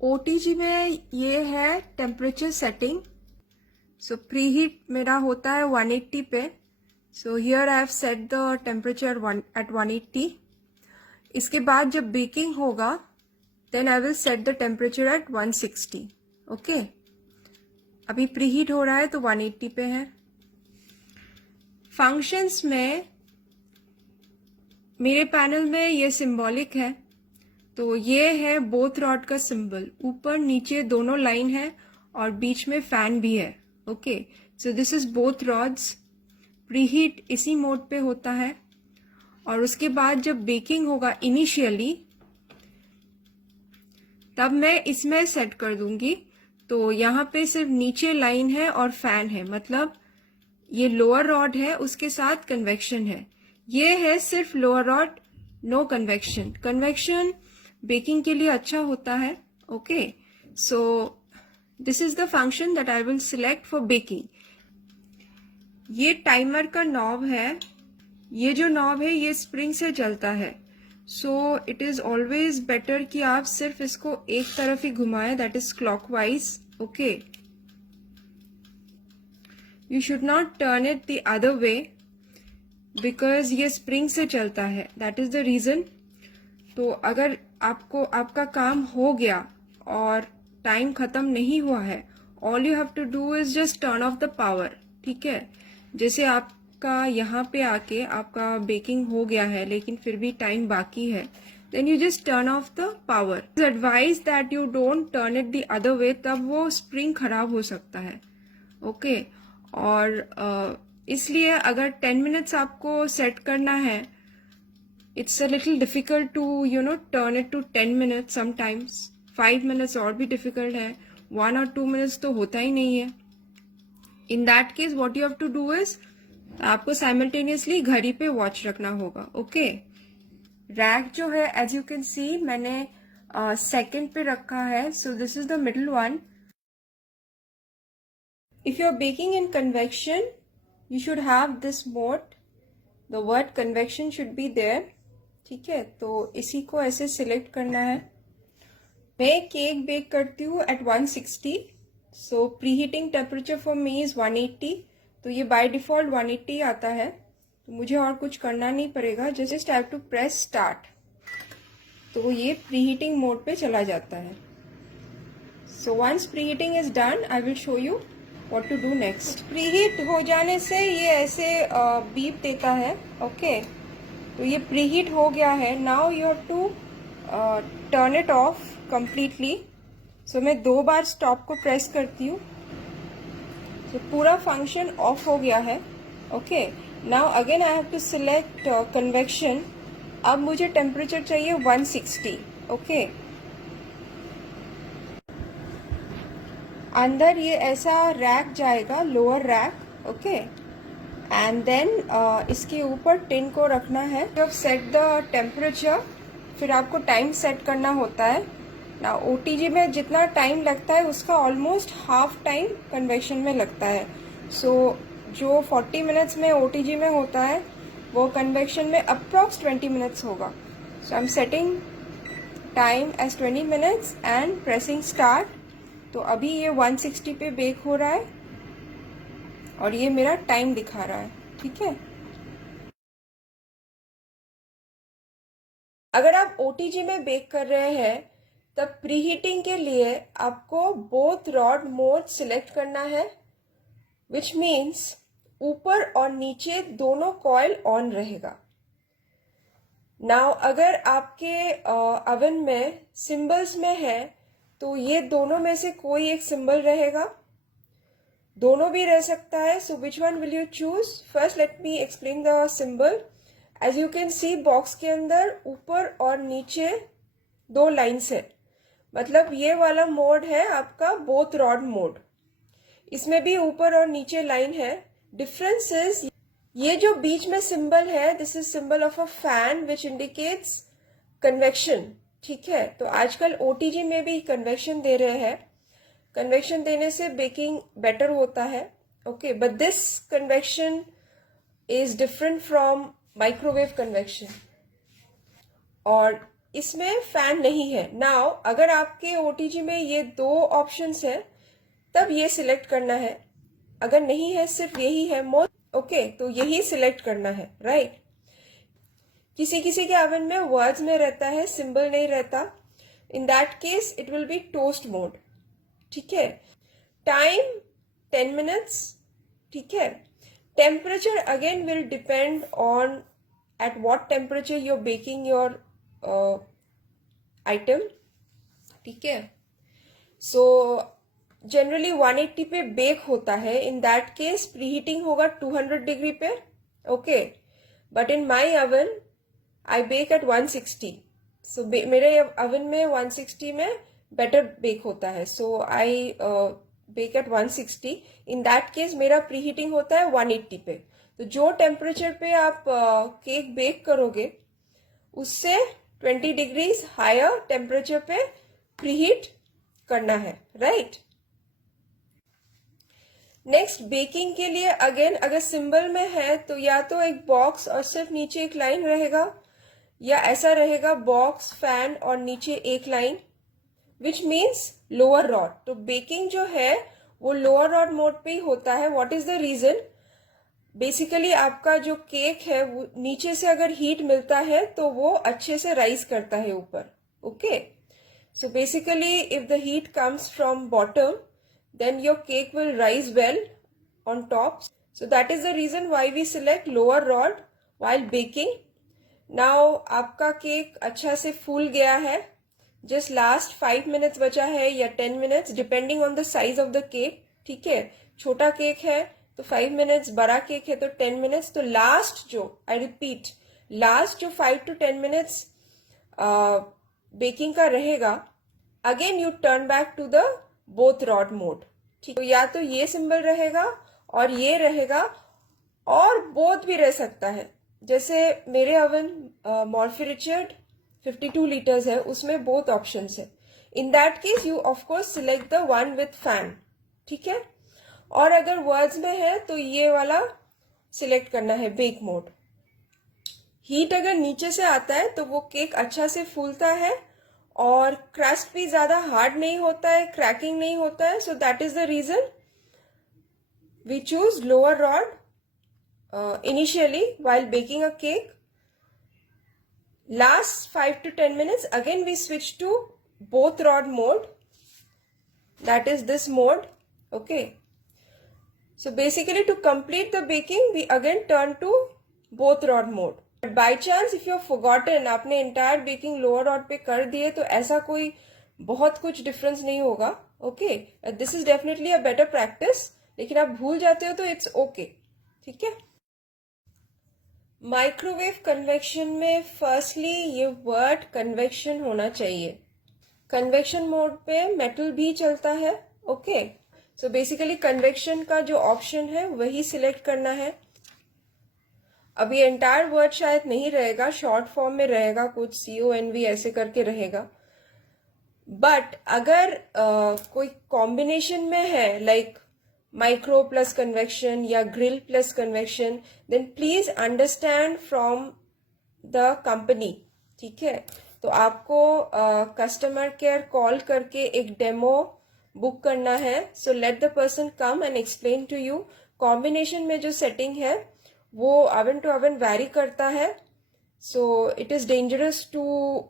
OTG में ये है temperature setting. So preheat मेरा होता है 180 पे। So here I have set the temperature at 180। इसके बाद जब बेकिंग होगा then I will set the temperature at 160। Okay, अभी प्री हीट हो रहा है तो 180 पे है। फंक्शंस में मेरे पैनल में ये सिंबॉलिक है, तो ये है बोथ रॉड का सिंबल। ऊपर नीचे दोनों लाइन है और बीच में फैन भी है। Okay, so this is both rods. Preheat इसी मोड पे होता है और उसके बाद जब बेकिंग होगा इनिशियली तब मैं इसमें सेट कर दूंगी। तो यहाँ पे सिर्फ नीचे लाइन है और फैन है, मतलब ये लोअर रॉड है उसके साथ कन्वेक्शन है। ये है सिर्फ lower rod, no convection. Convection baking के लिए अच्छा होता है। Okay, so this is the function that I will select for baking. ये टाइमर का नॉब है। ये जो नॉब है ये स्प्रिंग से चलता है। So it is always better कि आप सिर्फ इसको एक तरफ ही घुमाएं, that is clockwise. Okay, you should not turn it the other way because ये स्प्रिंग से चलता है, दैट इज द रीजन। तो अगर आपका काम हो गया और टाइम खत्म नहीं हुआ है, all you have to do is just turn off the power. ठीक है, जैसे आपका यहाँ पे आके आपका बेकिंग हो गया है लेकिन फिर भी टाइम बाकी है, then you just turn off the power. Advise that you don't turn it the other way, तब वो स्प्रिंग खराब हो सकता है। ओके, और इसलिए अगर 10 मिनट्स आपको सेट करना है, it's a little difficult to turn it to 10 minutes sometimes। 5 minutes और भी difficult है, 1 or 2 minutes तो होता ही नहीं है। In that case what you have to do is आपको simultaneously घड़ी पे वॉच रखना होगा। ओके, रैक जो है as you can see मैंने सेकेंड पे रखा है, so this is the middle one। If you are baking in convection you should have this mode, the word convection should be there। ठीक है, तो इसी को ऐसे सिलेक्ट करना है। मैं केक बेक करती हूँ at 160। So preheating temperature for me is 180। तो ये बाय डिफॉल्ट 180 आता है, तो मुझे और कुछ करना नहीं पड़ेगा, just have to press start. तो ये प्री हीटिंग मोड पे चला जाता है। So once preheating is done I will show you what to do next. Preheat हो जाने से ये ऐसे बीप देता है। ओके, तो ये प्री हीट हो गया है। Now you have to turn it off completely. So मैं 2 बार स्टॉप को प्रेस करती हूँ, तो पूरा फंक्शन ऑफ हो गया है। Okay, now again I have to select convection. अब मुझे टेम्परेचर चाहिए 160। ओके, अंदर ये ऐसा रैक जाएगा, lower rack. Okay, and then इसके ऊपर टिन को रखना है। जब सेट द टेम्परेचर, फिर आपको टाइम सेट करना होता है ना। ओटीजी में जितना टाइम लगता है उसका ऑलमोस्ट हाफ टाइम कन्वेक्शन में लगता है। सो जो 40 मिनट्स में ओटीजी में होता है वो कन्वेक्शन में अप्रॉक्स 20 मिनट्स होगा। So I am setting time as 20 minutes and pressing start. तो अभी ये 160 पे बेक हो रहा है और ये मेरा टाइम दिखा रहा है। ठीक है, अगर आप ओटीजी में बेक कर रहे हैं तब प्रीहीटिंग के लिए आपको बोथ रॉड मोड सिलेक्ट करना है, विच मीन्स ऊपर और नीचे दोनों कॉइल ऑन रहेगा। नाउ अगर आपके ओवन में सिंबल्स में है तो ये दोनों में से कोई एक सिंबल रहेगा, दोनों भी रह सकता है। So which one will you choose? First let me explain the symbol. As you can see box के अंदर ऊपर और नीचे 2 लाइन्स है, मतलब ये वाला मोड है आपका बोथ रॉड मोड। इसमें भी ऊपर और नीचे लाइन है। डिफरेंस इज ये जो बीच में सिंबल है, this is symbol of a fan which indicates convection. ठीक है, तो आजकल ओटीजी में भी कन्वेक्शन दे रहे हैं। कन्वेक्शन देने से बेकिंग बेटर होता है। Okay, but this convection is different from microwave convection. और इसमें फैन नहीं है। नाउ अगर आपके ओटीजी में ये दो ऑप्शंस है तब ये सिलेक्ट करना है, अगर नहीं है सिर्फ यही है मोड, ओके, तो यही सिलेक्ट करना है, राइट। किसी किसी के ओवन में वर्ड्स में रहता है, सिंबल नहीं रहता, इन that case it will be toast mode, ठीक है। टाइम 10 मिनट्स, ठीक है। Temperature again will depend on at what temperature you're baking your item, ठीक है। सो जनरली 180 पे बेक होता है, इन दैट केस प्रीहीटिंग होगा 200 डिग्री पे, okay. But in my oven I bake at 160, so मेरे ओवन में 160 में बेटर बेक होता है, so I bake at 160। In that case मेरा प्रीहीटिंग होता है 180 पे। तो जो टेम्परेचर पे आप केक बेक करोगे उससे 20 डिग्रीज हायर टेम्परेचर पे प्रीहीट करना है, राइट। नेक्स्ट बेकिंग के लिए अगेन अगर सिंबल में है तो या तो एक बॉक्स और सिर्फ नीचे एक लाइन रहेगा, या ऐसा रहेगा बॉक्स फैन और नीचे एक line, which means lower rod. तो बेकिंग जो है वो लोअर रॉड मोड पे ही होता है। What is the reason? Basically आपका जो केक है वो नीचे से अगर हीट मिलता है तो वो अच्छे से राइज करता है ऊपर, okay. So basically if the heat comes from bottom then your cake will rise well on top. So that is the reason why we select lower rod while baking. Now आपका cake अच्छा से फूल गया है, just last 5 minutes बचा है या 10 minutes depending on the size of the cake, ठीक है। छोटा केक है तो 5 minutes, बड़ा केक है तो 10 minutes। तो लास्ट जो I repeat लास्ट जो 5 to 10 minutes बेकिंग का रहेगा, again you turn back to the both rod mode, ठीक। तो या तो ये सिंबल रहेगा और ये रहेगा, और बोथ भी रह सकता है। जैसे मेरे ओवन मॉर्फी रिचर्ड 52 लीटर्स है, उसमें बोथ ऑप्शंस है। इन that case you of course select the one with fan, ठीक है। और अगर वर्ड्स में है तो ये वाला सिलेक्ट करना है बेक मोड। हीट अगर नीचे से आता है तो वो केक अच्छा से फूलता है और क्रस्ट भी ज्यादा हार्ड नहीं होता है, क्रैकिंग नहीं होता है। So that is the reason we choose lower rod initially while baking a cake. Last 5 to 10 minutes again we switch to both rod mode, that is this mode, okay. So basically to complete the baking we again turn to both rod mode. But by chance if you have forgotten, आपने entire baking lower rod पे कर दिए तो ऐसा कोई बहुत कुछ difference नहीं होगा, okay. This is definitely a better practice, लेकिन आप भूल जाते हो तो it's okay, ठीक है। माइक्रोवेव कन्वेक्शन में फर्स्टली ये वर्ड कन्वेक्शन होना चाहिए। कन्वेक्शन मोड पे मेटल भी चलता है, ओके। सो बेसिकली कन्वेक्शन का जो ऑप्शन है वही सिलेक्ट करना है। अब ये एंटायर वर्ड शायद नहीं रहेगा, शॉर्ट फॉर्म में रहेगा, कुछ CONV ऐसे करके रहेगा। बट अगर कोई कॉम्बिनेशन में है लाइक माइक्रो प्लस कन्वेक्शन या grill plus convection, then please understand from the company, ठीक है। तो आपको कस्टमर केयर कॉल करके एक डेमो बुक करना है। So let the person come and explain to you. Combination में जो सेटिंग है वो ओवन टू ओवन वैरी करता है, so it is dangerous to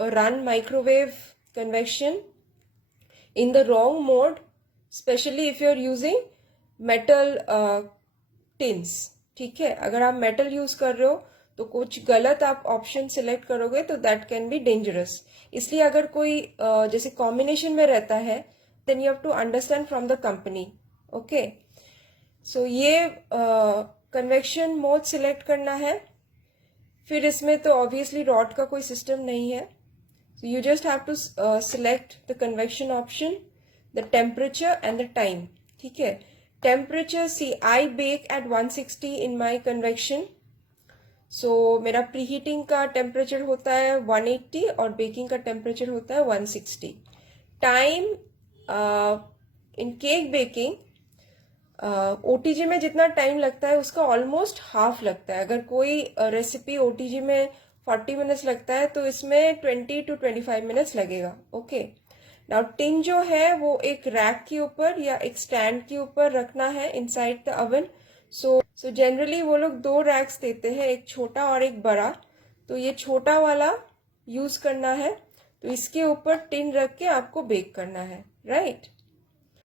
run microwave convection in the wrong mode, especially if you are using metal tins, ठीक है। अगर आप मेटल यूज कर रहे हो तो कुछ गलत आप ऑप्शन सिलेक्ट करोगे तो दैट कैन बी डेंजरस। इसलिए अगर कोई जैसे कॉम्बिनेशन में रहता है then you have to understand from the company, okay. So ये कन्वेक्शन मोड सिलेक्ट करना है। फिर इसमें तो ऑब्वियसली रॉड का कोई सिस्टम नहीं है, so you just have to select the convection option, the temperature and the time, ठीक है। temperature, see I bake at 160 in my convection, so मेरा preheating का temperature होता है 180 और baking का temperature होता है 160। time in cake baking OTG में जितना टाइम लगता है उसका ऑलमोस्ट हाफ लगता है। अगर कोई रेसिपी OTG में 40 मिनट्स लगता है, तो इसमें 20 to 25 मिनट्स लगेगा। ओके, नाउ टिन जो है वो एक रैक के ऊपर या एक स्टैंड के ऊपर रखना है inside the oven. So generally वो लोग 2 रैक्स देते हैं, एक छोटा और एक बड़ा। तो ये छोटा वाला यूज करना है, तो इसके ऊपर टिन रख के आपको बेक करना है, राइट।